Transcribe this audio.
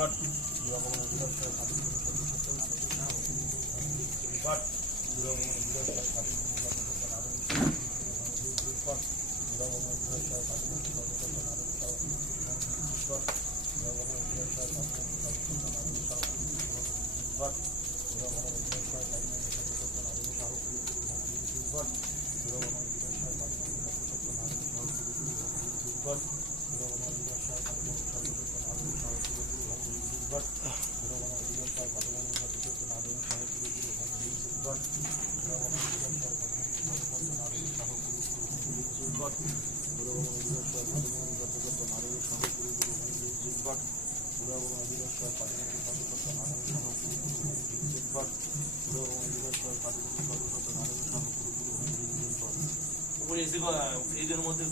But you are going to be a What? জিনগট ভৈরবমা অধিদর্শক পাদমোহন কর্মকর্তা মাননীয় সহ কুড়িগুরু জিনগট ভৈরবমা অধিদর্শক এদের মধ্যে